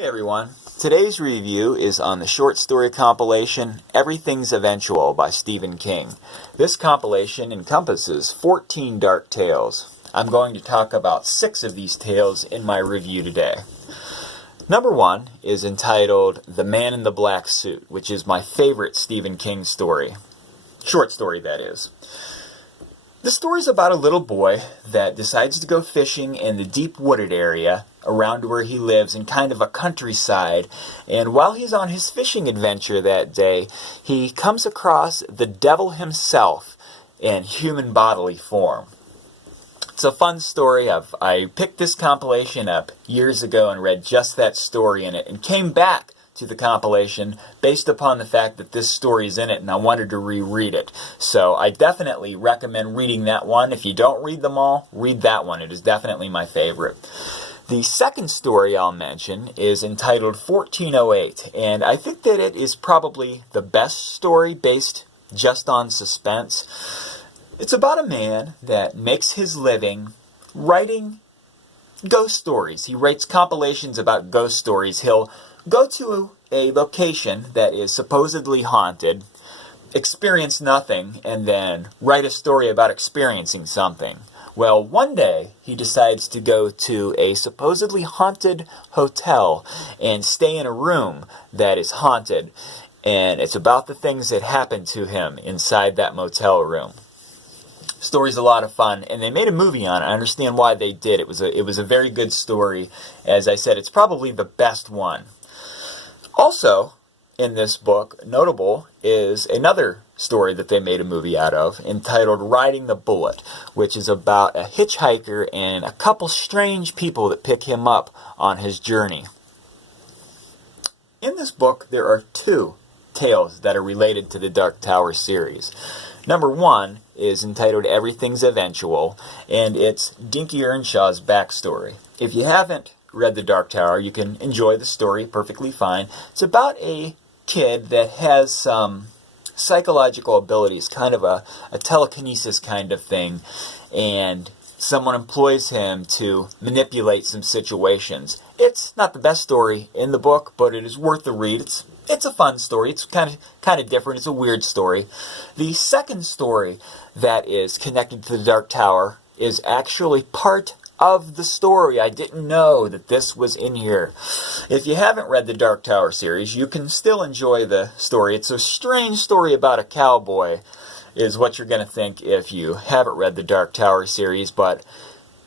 Hey everyone, today's review is on the short story compilation Everything's Eventual by Stephen King. This compilation encompasses 14 dark tales. I'm going to talk about 6 of these tales in my review today. Number 1 is entitled The Man in the Black Suit, which is my favorite Stephen King story. Short story, that is. The story is about a little boy that decides to go fishing in the deep wooded area around where he lives in kind of a countryside, and while he's on his fishing adventure that day, he comes across the devil himself in human bodily form. It's a fun story. I picked this compilation up years ago and read just that story in it, and came back to the compilation based upon the fact that this story is in it and I wanted to reread it. So I definitely recommend reading that one. If you don't read them all, read that one. It is definitely my favorite. The second story I'll mention is entitled 1408, and I think that it is probably the best story based just on suspense. It's about a man that makes his living writing ghost stories. He writes compilations about ghost stories. He'll go to a location that is supposedly haunted, experience nothing, and then write a story about experiencing something. Well, one day he decides to go to a supposedly haunted hotel and stay in a room that is haunted, and it's about the things that happened to him inside that motel room. Story's a lot of fun, and they made a movie on it. I understand why they did. It was a very good story. As I said, it's probably the best one. Also, in this book, notable is another story that they made a movie out of, entitled Riding the Bullet, which is about a hitchhiker and a couple strange people that pick him up on his journey. In this book, there are 2 tales that are related to the Dark Tower series. Number 1 is entitled Everything's Eventual, and it's Dinky Earnshaw's backstory. If you haven't read The Dark Tower, you can enjoy the story perfectly fine. It's about a kid that has some psychological abilities, kind of a telekinesis kind of thing, and someone employs him to manipulate some situations. It's not the best story in the book, but it is worth the read. It's a fun story. It's kind of different. It's a weird story. The second story that is connected to the Dark Tower is actually part of the story. I didn't know that this was in here. If you haven't read the Dark Tower series, you can still enjoy the story. It's a strange story about a cowboy, is what you're going to think if you haven't read the Dark Tower series. But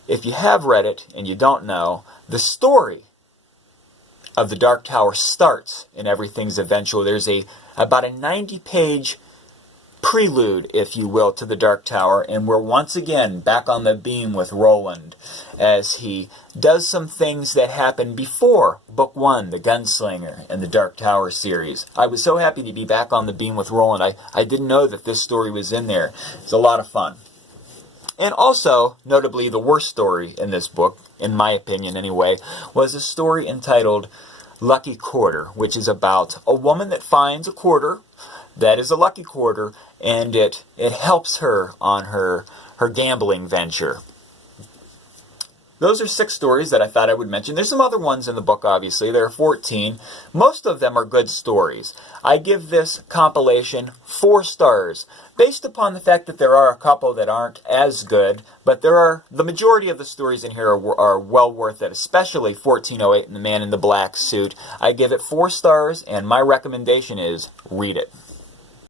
if you have read it and you don't know, the story of the Dark Tower starts in Everything's Eventual. There's about a 90-page prelude, if you will, to the Dark Tower, and we're once again back on the beam with Roland as he does some things that happened before Book 1, The Gunslinger, and the Dark Tower series. I was so happy to be back on the beam with Roland. I didn't know that this story was in there. It's a lot of fun. And also, notably, the worst story in this book, in my opinion anyway, was a story entitled Lucky Quarter, which is about a woman that finds a quarter that is a lucky quarter, and it helps her on her gambling venture. Those are 6 stories that I thought I would mention. There's some other ones in the book, obviously. There are 14. Most of them are good stories. I give this compilation 4 stars, based upon the fact that there are a couple that aren't as good, but the majority of the stories in here are well worth it, especially 1408 and The Man in the Black Suit. I give it 4 stars, and my recommendation is read it.